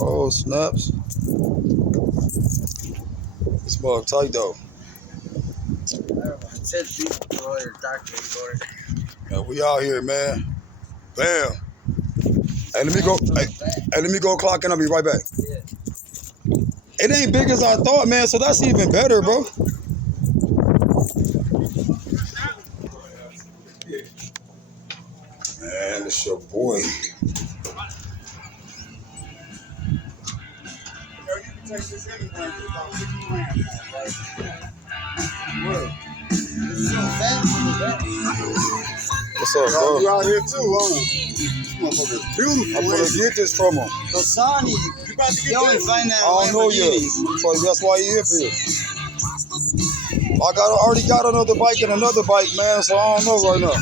Oh, snaps. This mug tight though. Yeah, we out here, man. Bam. Hey, let me go. Hey, let me go clock in. I'll be right back. It ain't big as I thought, man. So that's even better, bro. Man, it's your boy. What's up, bro? You out here too, huh? This motherfucker's beautiful. I'm gonna get this from him. So Sonny, you only find that I don't know yet. So that's why he here for you. Already got another bike and another bike, man. So I don't know right now.